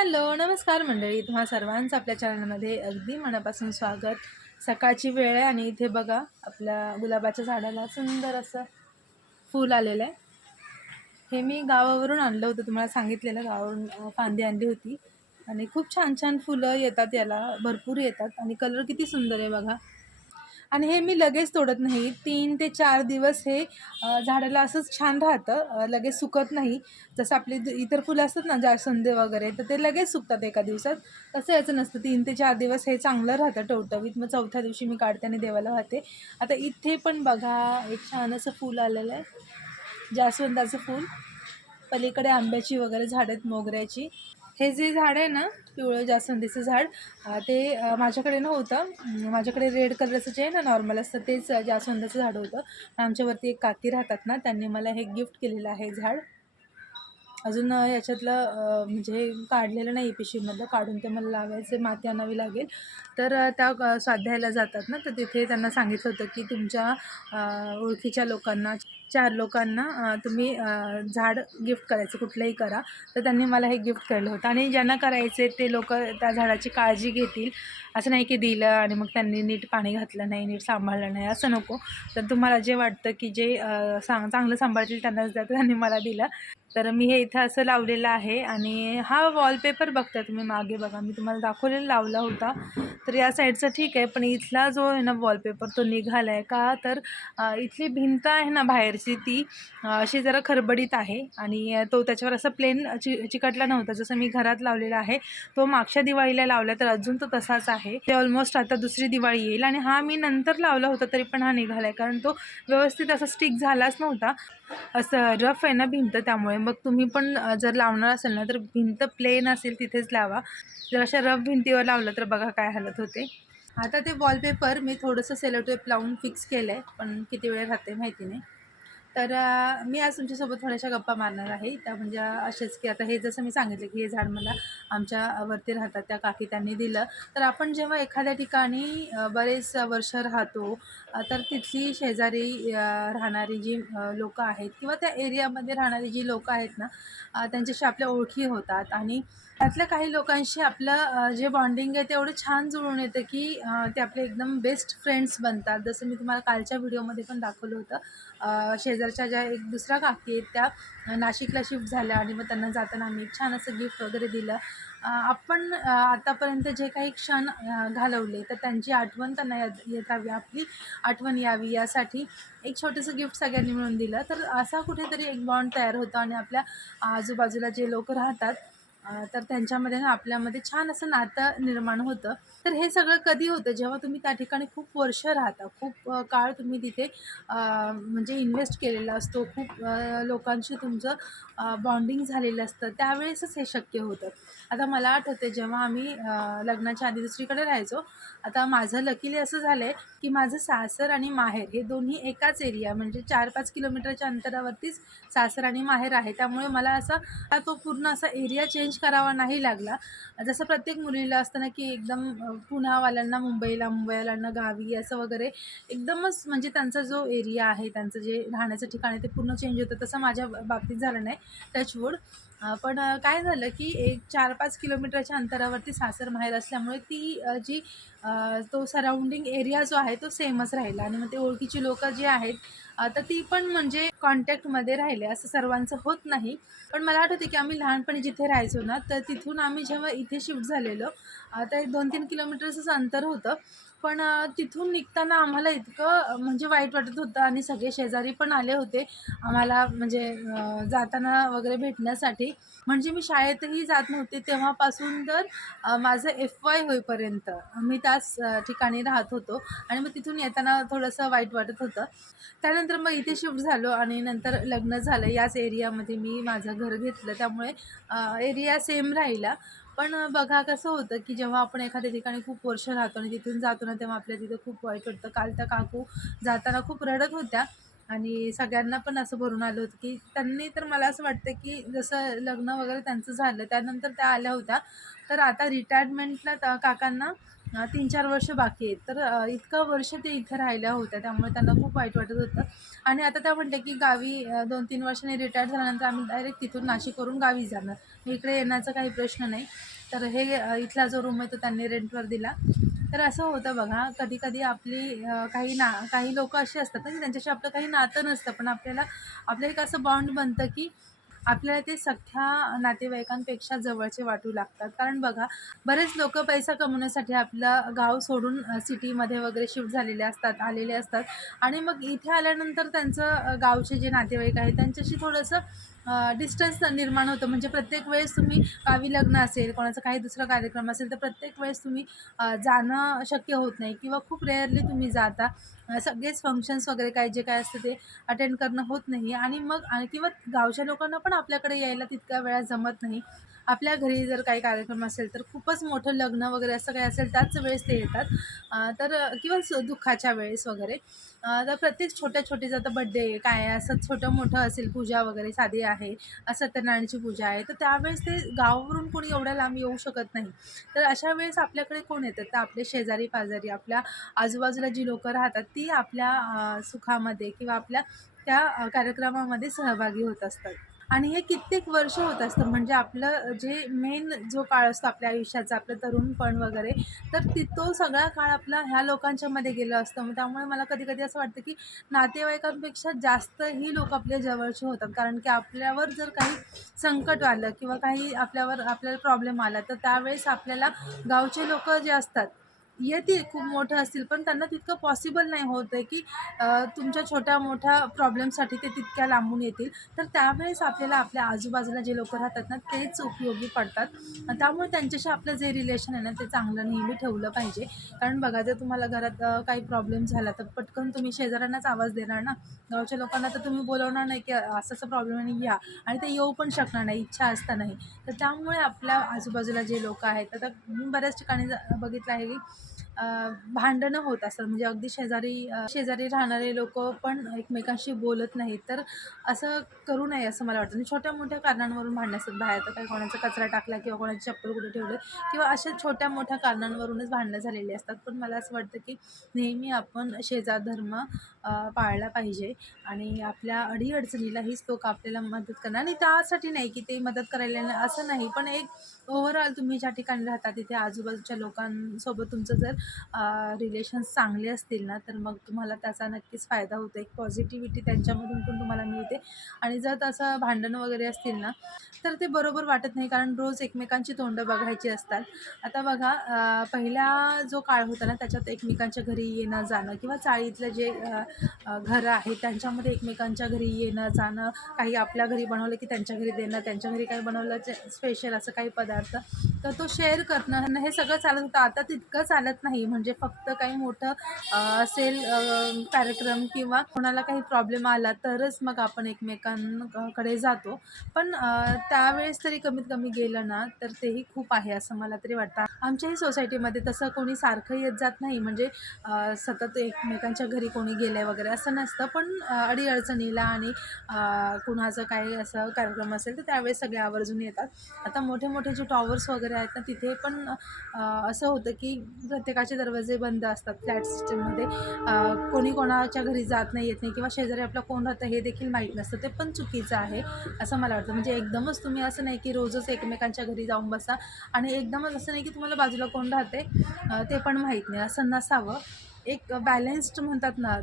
Hello, नमस्कार मंडळी. तुम्हा सर्वांचं आपल्या चॅनलमध्ये अगदी मनापासून स्वागत. सकाळची वेळ आहे आणि इथे बघा आपल्या गुलाबाच्या झाडाला सुंदर असं फूल आलेलं आहे. हे मी गावावरून आणलं होतं, तुम्हाला सांगितलेलं गावावरून फांदी आणली होती आणि खूप छान छान फुलं येतात, याला भरपूर येतात आणि कलर किती सुंदर आहे बघा. आणि हे मी लगेच तोडत नाही. 3 ते 4 दिवस हे झाडाला असंच छान राहतं. लगेच सुकत नाही. जसं आपली इतर फुलं असतात ना, जास्वंदी वगैरे, तर ते लगेच सुकतात एका दिवसात. तसं याचं नसतं. 3 ते 4 दिवस हे चांगलं राहतं टवटवीत. मग चौथ्या दिवशी मी काढते आणि देवाला वाहते. आता इथे पण बघा एक छान असं फूल आलेलं आहे, जास्वंदाचं फूल. पलीकडे आंब्याची वगैरे झाडं आहेत, मोगऱ्याची. हे जे झाड आहे ना, पिवळं जास्वंदीचं झाड, ते माझ्याकडे नव्हतं. माझ्याकडे रेड कलरचं जे आहे ना नॉर्मल असतं, तेच जास्वंदाचं झाड होतं. आमच्यावरती एक काकी राहतात ना, त्यांनी मला हे गिफ्ट केलेलं आहे झाड. अजून याच्यातलं म्हणजे काढलेलं नाही पिशवीमधलं. काढून ते मला लावायचे, माती आणावी लागेल. तर त्या स्वाध्यायाला जातात ना, तर तिथे त्यांना सांगितलं होतं की तुमच्या ओळखीच्या लोकांना, 4 लोकांना तुम्ही झाड गिफ्ट करायचं, कुठलंही करा. तर त्यांनी मला हे गिफ्ट केलं होतं आणि ज्यांना करायचे ते लोकं त्या झाडाची काळजी घेतील. असं नाही की दिलं आणि मग त्यांनी नीट पाणी घातलं नाही, नीट सांभाळलं नाही, असं नको. तर तुम्हाला जे वाटतं की जे चांगलं सांभाळतील त्यांनाच द्या. तर त्यांनी मला दिलं. तर मी हे इथं असं लावलेलं आहे आणि हा वॉलपेपर बघता तुम्ही मागे बघा, मी तुम्हाला दाखवलेला लावला होता. तर या साईडचा ठीक आहे, पण इथला जो आहे ना वॉलपेपर तो निघाला आहे का, तर इथली भिंत आहे ना बाहेरची, ती अशी जरा खरबडीत आहे आणि तो त्याच्यावर असं प्लेन चिकटला नव्हता. जसं मी घरात लावलेला आहे तो मागच्या दिवाळीला लावला, तर अजून तो तसाच आहे. ते ऑलमोस्ट आता दुसरी दिवाळी येईल आणि हा मी नंतर लावला होता तरी पण हा निघाला आहे, कारण तो व्यवस्थित असा स्टिक झालाच नव्हता. असं रफ आहे ना भिंत, त्यामुळे. मग तुम्ही पण जर लावणार असेल ना, तर भिंत प्लेन असेल तिथेच लावा. जर अशा रफ भिंतीवर लावलं तर बघा काय हालत होते. आता ते वॉलपेपर मी थोडंसं सेलो टेप लावून फिक्स केलं आहे, पण किती वेळ राहते माहिती नाही. तर मी आज तुमच्यासोबत थोड्याशा गप्पा मारणार आहे. त्या म्हणजे असेच की आता हे जसं मी सांगितलं की हे झाड मला आमच्या वरती राहतात त्या काकी त्यांनी दिलं. तर आपण जेव्हा एखाद्या ठिकाणी बरेच वर्ष राहतो, तर तिथली शेजारी राहणारी जी लोकं आहेत किंवा त्या एरियामध्ये राहणारी जी लोकं आहेत ना, त्यांच्याशी आपल्या ओळखी होतात आणि त्यातल्या काही लोकांशी आपलं जे बॉन्डिंग आहे ते एवढं छान जुळून येतं की ते आपले एकदम बेस्ट फ्रेंड्स बनतात. जसं मी तुम्हाला कालच्या व्हिडिओमध्ये पण दाखवलं होतं. शेजारच्या ज्या एक दुसऱ्या काकी आहेत त्या नाशिकला शिफ्ट झाल्या आणि मग त्यांना जाताना आम्ही एक छान असं गिफ्ट वगैरे दिलं. आपण आतापर्यंत जे काही क्षण घालवले, तर त्यांची आठवण त्यांना येत राहावी, आपली आठवण यावी, यासाठी एक छोटंसं गिफ्ट सगळ्यांनी मिळून दिलं. तर असा कुठेतरी एक बॉन्ड तयार होतो आणि आपल्या आजूबाजूला जे लोक राहतात, तर त्यांच्यामध्ये ना आपल्यामध्ये छान असं नातं निर्माण होतं. तर हे सगळं कधी होतं, जेव्हा तुम्ही त्या ठिकाणी खूप वर्ष राहता, खूप काळ तुम्ही तिथे म्हणजे इन्व्हेस्ट केलेला असतो, खूप लोकांशी तुमचं बॉन्डिंग झालेलं असतं, त्यावेळेसच हे शक्य होतं. आता मला आठवते जेव्हा आम्ही लग्नाच्या आधी दुसरीकडे राहायचो. आता माझं लकीली असं झालं आहे की माझं सासर आणि माहेर हे दोन्ही एकाच एरिया, म्हणजे 4-5 किलोमीटरच्या अंतरावरतीच सासर आणि माहेर आहे. त्यामुळे मला असा तो पूर्ण असा एरिया चेंज करावा नाही लागला. जसं प्रत्येक मुलीला असतं ना की एकदम पुण्यावाल्यांना मुंबईला, मुंबईवाल्यांना गावी, असं वगैरे एकदमच म्हणजे त्यांचा जो एरिया आहे, त्यांचं जे राहण्याचं ठिकाण आहे ते पूर्ण चेंज होतं. तसं माझ्या बाबतीत झालं नाही, टचवूड. पण काय झालं की एक 4-5 किलोमीटरच्या अंतरावरती सासर-माहेर असल्यामुळे ती तो सराउंडिंग एरिया जो आहे तो सेमच राहिला आणि मग ते ओळखीची लोकं जी आहेत, तर ती पण म्हणजे कॉन्टॅक्टमध्ये राहिले. असं सर्वांचं होत नाही. पण मला आठवते की आम्ही लहानपणी जिथे राहायचो ना, तर तिथून आम्ही जेव्हा इथे शिफ्ट झालेलो, तर 1-2-3 किलोमीटरचंच अंतर होतं. पण तिथून निघताना आम्हाला इतकं म्हणजे वाईट वाटत होतं आणि सगळे शेजारी पण आले होते आम्हाला म्हणजे जाताना वगैरे भेटण्यासाठी. म्हणजे मी शाळेतही जात नव्हते तेव्हापासून तर माझं FY होईपर्यंत मी त्याच ठिकाणी राहत होतो आणि मग तिथून येताना थोडंसं वाईट वाटत होतं. त्यानंतर मग इथे शिफ्ट झालो आणि नंतर लग्न झालं. याच एरियामध्ये मी माझं घर घेतलं, त्यामुळे एरिया सेम राहिला. पण बघा कसं होतं की जेव्हा आपण एखाद्या ठिकाणी खूप वर्ष राहतो आणि तिथून जातो ना, तेव्हा आपल्या तिथं खूप वाईट वाटतं. काल त्या काकू जाताना खूप रडत होत्या आणि सगळ्यांना पण असं भरून आलं होतं की त्यांनी, तर मला असं वाटतं की जसं लग्न वगैरे त्यांचं झालं त्यानंतर त्या आल्या होत्या. तर आता रिटायरमेंटला त्या काकांना 3-4 वर्ष बाकी आहेत. तर इतकं वर्ष ते इथे राहिल्या होत्या. त्यामुळे त्यांना खूप वाईट वाटत होतं आणि आता त्या म्हटल्या, की गावी 2-3 वर्षांनी रिटायर झाल्यानंतर आम्ही डायरेक्ट तिथून नाशिकवरून गावी जाणार. इकडे येण्याचा काही प्रश्न नाही. तर हे इथला जो रूम आहे तो त्यांनी रेंटवर दिला. तर असं होतं बघा, कधी-कधी आपली काही लोकं अशी असतात ना, की त्यांच्याशी आपलं काही नातं नसतं, पण आपलं एक असं बॉन्ड बनतं, की आपल्याला ते सख्ख्या नातेवाईकांपेक्षा जवळचे वाटू लागतात. कारण बघा, बरेच लोकं पैसा कमवण्यासाठी आपलं गाव सोडून सिटीमध्ये वगैरे शिफ्ट झालेले असतात, आलेले असतात आणि मग इथे आल्यानंतर त्यांचं गावचे जे नातेवाईक आहेत त्यांच्याशी थोडंसं डिस्टन्स निर्माण होतं. म्हणजे प्रत्येक वेळेस तुम्ही गावी लग्न असेल, कोणाचा काही दुसरा कार्यक्रम असेल, तर प्रत्येक वेळेस तुम्ही जाणं शक्य होत नाही किंवा खूप रेअरली तुम्ही जाता. सगळेच फंक्शन्स वगैरे काय जे काय असतं ते अटेंड करणं होत नाही आणि मग किंवा गावच्या लोकांना पण आपल्याकडे यायला तितक्या वेळा जमत नाही. आपल्या घरी जर काही कार्यक्रम असेल तर खूपच मोठं लग्न वगैरे असं काही असेल त्याच वेळेस ते येतात. किंवा दुःखाच्या वेळेस वगैरे. तर प्रत्येक छोट्या-छोटीचं आता बड्डे काय असं छोटं-मोठं असेल, पूजा वगैरे साधी आहे, सत्यनारायणची पूजा आहे, तर त्यावेळेस ते गावावरून कोणी एवढ्या लांब येऊ शकत नाही. तर अशा वेळेस आपल्याकडे कोण येतात? तर आपले शेजारी-पाजारी, आपल्या आजूबाजूला जी लोकं राहतात ती आपल्या सुखामध्ये किंवा आपल्या त्या कार्यक्रमामध्ये सहभागी होत असतात. आणि हे कित्येक वर्ष होत असतं. म्हणजे आपलं जे मेन जो काळ असतो आपल्या आयुष्याचा, आपलं तरुणपण वगैरे, तर तो सगळा काळ आपला ह्या लोकांच्यामध्ये गेला असतं. मग त्यामुळे मला कधी-कधी असं वाटतं, की नातेवाईकांपेक्षा जास्त ही लोकं आपल्या जवळची होतात. कारण की आपल्यावर जर काही संकट आलं किंवा काही आपल्याला प्रॉब्लेम आला, तर त्यावेळेस आपल्याला गावचे लोकं जे असतात, येतील खूप मोठे असतील, पण त्यांना तितकं पॉसिबल नाही होत आहे, की तुमच्या छोट्या-मोठ्या प्रॉब्लेमसाठी ते तितक्या लांबून येतील. तर त्यावेळेस आपल्याला आपल्या आजूबाजूला जे लोकं राहतात ना, तेच उपयोगी पडतात. त्यामुळे त्यांच्याशी आपलं जे रिलेशन आहे ना, ते चांगलं नेहमी ठेवलं पाहिजे. कारण बघा, जर तुम्हाला घरात काही प्रॉब्लेम झाला, तर पटकन तुम्ही शेजाऱ्यांनाच आवाज देणार ना. गावच्या लोकांना तर तुम्ही बोलवणार नाही, की असा-असा प्रॉब्लेम आहे आणि या आणि ते येऊ पण शकणार नाही, इच्छा असतानाही. तर त्यामुळे आपल्या आजूबाजूला जे लोकं आहेत, आता मी बऱ्याच ठिकाणी बघितलं आहे, की अ, भांडणं होत असतात. म्हणजे अगदी शेजारी राहणारे लोकं पण एकमेकांशी बोलत नाहीत. तर असं करू नये असं मला वाटतं आणि छोट्या-मोठ्या कारणांवरून भांडणं असतात बाहेर. तर काही कोणाचा कचरा टाकला किंवा कोणाची चप्पल कुठे ठेवली किंवा अशा छोट्या-मोठ्या कारणांवरूनच भांडणं झालेली असतात. पण मला असं वाटतं, की नेहमी आपण शेजार धर्म पाळला पाहिजे आणि आपल्या अडी-अडचणीला हीच लोकं आपल्याला मदत करणार आणि त्यासाठी नाही, की ते मदत करायला नाही असं नाही. पण एक ओव्हरऑल तुम्ही ज्या ठिकाणी राहता तिथे आजूबाजूच्या लोकांसोबत तुमचं जर रिलेशन्स चांगले असतील ना, तर मग तुम्हाला त्याचा नक्कीच फायदा होतो. एक पॉझिटिव्हिटी त्यांच्यामधून पण तुम्हाला मिळते आणि जर तसं भांडणं वगैरे असतील ना, तर ते बरोबर वाटत नाही कारण रोज एकमेकांची तोंडं बघायची असतात. आता बघा पहिला जो काळ होता ना, त्याच्यात एकमेकांच्या घरी येणं-जाणं किंवा चाळीतलं जे घरं आहेत त्यांच्यामध्ये एकमेकांच्या घरी येणं-जाणं, काही आपल्या घरी बनवलं की त्यांच्या घरी देणं, त्यांच्या घरी काही बनवलं स्पेशल असं काही पदार्थ, तर तो शेअर करणं हे सगळं चालत होतं. आता तितकं चालत नाही. म्हणजे फक्त काही मोठं असेल कार्यक्रम किंवा कोणाला काही प्रॉब्लेम आला तरच मग आपण एकमेकांकडे जातो. पण त्यावेळेस तरी कमीत कमी गेलं ना, तर तेही खूप आहे असं मला तरी वाटतं. आमच्याही सोसायटीमध्ये तसं कोणी सारखं येत जात नाही. म्हणजे सतत एकमेकांच्या घरी कोणी गेलंय वगैरे असं नसतं. पण अडी-अडचणीला आणि कुणाचं काही असं कार्यक्रम असेल तर त्यावेळेस सगळे आवर्जून येतात. आता मोठे-मोठे जे टॉवर्स वगैरे आहेत ना, तिथे पण असं होतं की प्रत्येकाचे दरवाजे बंद असतात फ्लॅट सिस्टममध्ये. कोणी कोणाच्या घरी जात नाही, येत नाही किंवा शेजारी आपलं कोण राहतं हे देखील माहीत नसतं. ते पण चुकीचं आहे, असं मला वाटतं. म्हणजे एकदमच तुम्ही असं नाही की रोजच एकमेकांच्या घरी जाऊन बसा आणि एकदमच असं नाही की तुम्हाला बाजूला कोण राहते ते पण माहीत नाही, असं नसावं. एक बॅलन्स्ड म्हणतात ना,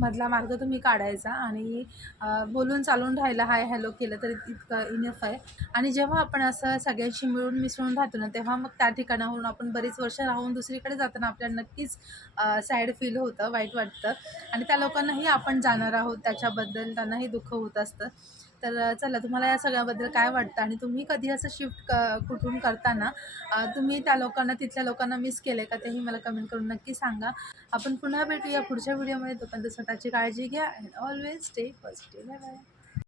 मधला मार्ग तुम्ही काढायचा आणि बोलून चालून राहायला, हाय हॅलो केलं तरी इतकं इनफ आहे. आणि जेव्हा आपण असं सगळ्यांशी मिळून मिसळून राहतो ना, तेव्हा मग त्या ठिकाणाहून आपण बरीच वर्ष राहून दुसरीकडे जाताना आपल्याला नक्कीच सॅड फील होतं, वाईट वाटतं आणि त्या लोकांनाही आपण जाणार आहोत त्याच्याबद्दल त्यांनाही दुःख होत असतं. तर चला तुम्हाला या सगळ्याबद्दल काय वाटतं आणि तुम्ही कधी असं शिफ्ट कुठून करताना तुम्ही त्या लोकांना, तिथल्या लोकांना मिस केलंय का तेही मला कमेंट करून नक्की सांगा. आपण पुन्हा भेटूया पुढच्या व्हिडिओमध्ये. तोपर्यंत स्वतःची काळजी घ्या and always stay positive. Bye bye.